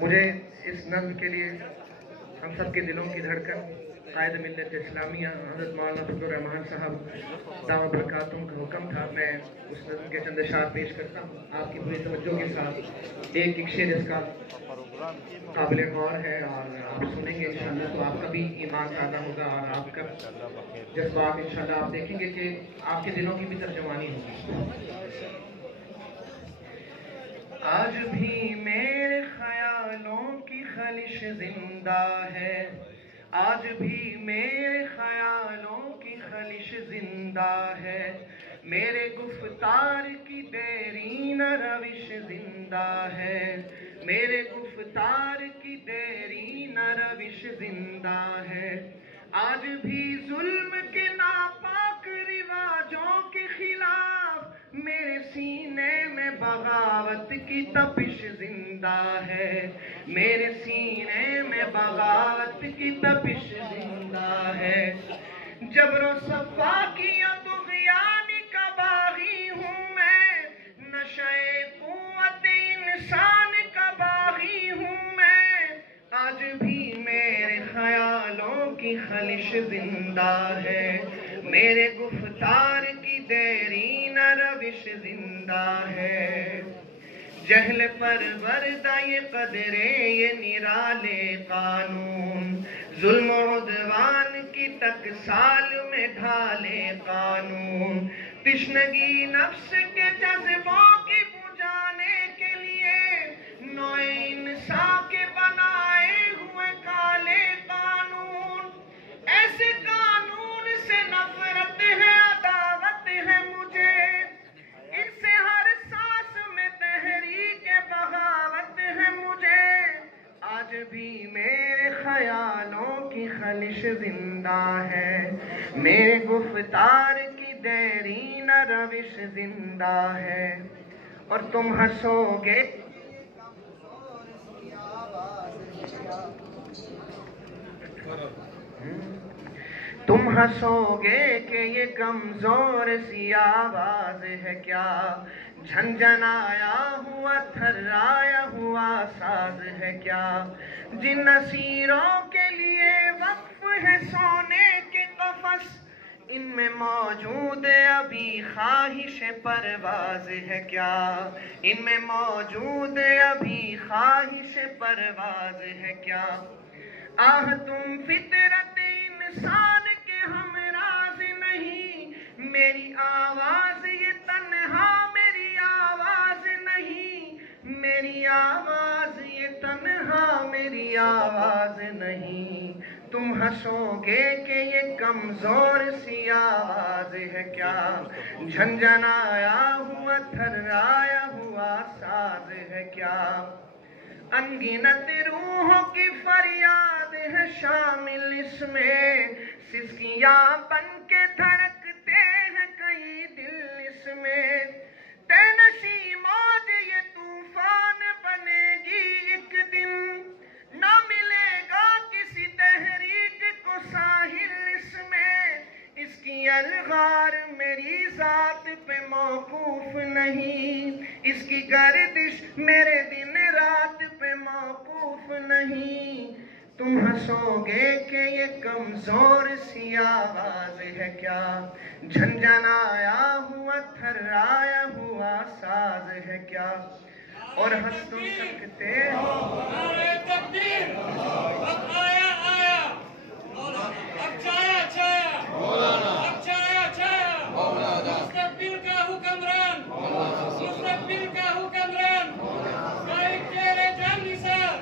مجھے اس نظم کے لیے ہم سب کے دلوں کی دھڑکن قائد ملت اسلامیہ حضرت مولانا فضل الرحمان صاحب دعوت برکاتوں کا حکم تھا. میں اس نظم کے چند اشعار پیش کرتا ہوں آپ کی پوری توجہ کے ساتھ. ایک شعر اس کا قابل غور ہے اور آپ سنیں گے انشاءاللہ تو آپ کا بھی ایمان تازہ ہوگا اور آپ کا جذبات انشاءاللہ آپ دیکھیں گے کہ آپ کے دلوں کی بھی ترجمانی ہوگی. آج بھی میرے خیالوں کی خلش زندہ ہے، آج بھی میرے خیالوں کی خلش زندہ ہے، میرے گفتار کی دیرین روش زندہ ہے، میرے گفتار کی دیرین روش زندہ ہے. آج بھی ظلم کے ناپاک رواجوں کے خلاف میرے سینے میں بغاوت کی تپش زندہ ہے، میرے سینے میں بغاوت کی تپش زندہ ہے. جبر و صفاقیہ طغیانی کا باغی ہوں میں، نشۂ قوت انسان کا باغی ہوں میں. آج بھی میرے خیالوں کی خلش زندہ ہے، میرے گفتار کی دیرین روش زندہ ہے. جہل پروردہ یہ قدرے یہ نرالے قانون، ظلم و عدوان کی ٹکسال میں ڈھالے قانون. تشنگی نفس کے جذبوں کی بجھانے کے لیے نوع انسان کے بنائے ہوئے کالے قانون. ایسے قانون سے نفرت ہے، عداوت ہے مجھے، ان سے ہر سانس میں تحریک بغاوت ہے مجھے. آج بھی میرے خیالوں کی خلش زندہ ہے، میرے گفتار کی دیرین روش زندہ ہے. اور تم ہنسو گے تم ہنسو گے کہ یہ کمزور سی آواز ہے کیا، جھنجھنایا ہوا تھرایا ہوا ساز ہے کیا. جن اسیروں کے لیے وقف ہے سونے کے قفس، ان میں موجود ابھی خواہش پرواز ہے کیا، ان میں موجود ابھی خواہش پرواز ہے کیا. آہ تم فطرت انسان کے ہمراز نہیں، میری آواز یہ تنہا میری آواز نہیں، میری آواز یہ تنہا میری آواز نہیں. تم ہنسو گے کہ یہ کمزور سی آواز ہے کیا، جھنجھنایا ہوا تھرایا ہوا ساز ہے کیا. انگنت روحوں کی فریاد ہے شامل اس میں، سسکیاں بن کے دھڑکتے ہیں کئی دل اس میں. تینشی موج یہ طوفان بنے گی ایک دن، نہ ملے گا کسی تحریک کو ساحل اس میں. اس کی الغار میری ذات پہ موقوف نہیں، اس کی گردش میرے دن رات پہ موقوف نہیں. تم ہنسو گے کہ یہ کمزور سی آواز ہے کیا، جھنجھنایا ہوا تھرایا ہوا ساز ہے کیا. اور ہنس تو سکتے نعرہ تکبیر، اب آیا آیا، اب چھایا چھایا، اب چھایا چھایا، مستقبل کا حکمران، مستقبل کا حکمران، بھائی تیرے جان نثار،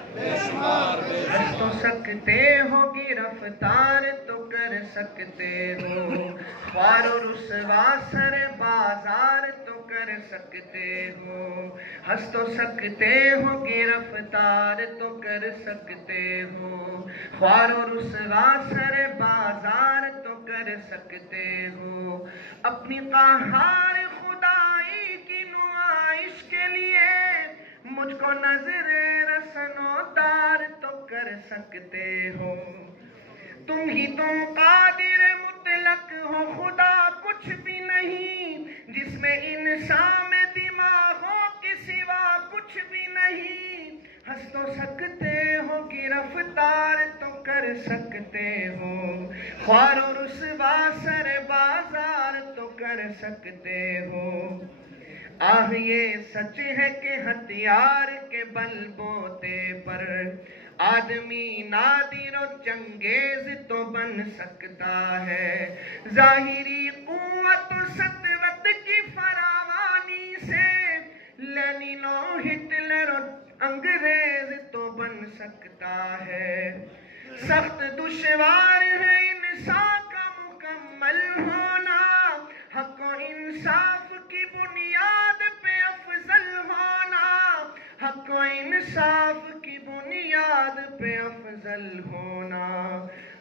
ہنس تو سکتے ہو گرفتار تو کر سکتے ہو، خوار و رسوا سر بازار تو کر سکتے ہو. ہنس تو سکتے ہو گرفتار تو کر سکتے ہو، خوار و رسوا سر بازار تو کر سکتے ہو. اپنی قہار خدائی کی نمائش کے لیے مجھ کو نظر رسن و دار تو کر سکتے ہو. تم ہی تم قادر مطلق ہو، خدا کچھ بھی نہیں، جس میں انسان میں دماغوں کے سوا کچھ بھی نہیں. ہنس تو سکتے ہو گرفتار تو کر سکتے ہو، خوار و رسوا سر بازار تو کر سکتے ہو۔ آہ یہ سچ ہے کہ ہتھیار کے بل بوتے پر آدمی نادر و چنگیز تو بن سکتا ہے، ظاہری قوت و سطوت کی فراوانی سے لینن و ہٹلر و انگریز تو بن سکتا ہے۔ سخت دشوار ہے انسان کا مکمل ہونا، حق و انصاف کی بنیاد پہ افضل ہونا، حق و انصاف کی بنیاد پہ افضل ہونا۔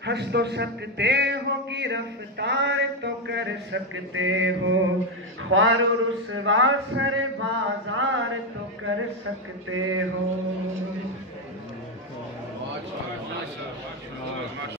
ہنس تو سکتے ہو گرفتار تو کر سکتے ہو، خوار و رسوا سر بازار تو کر سکتے ہو۔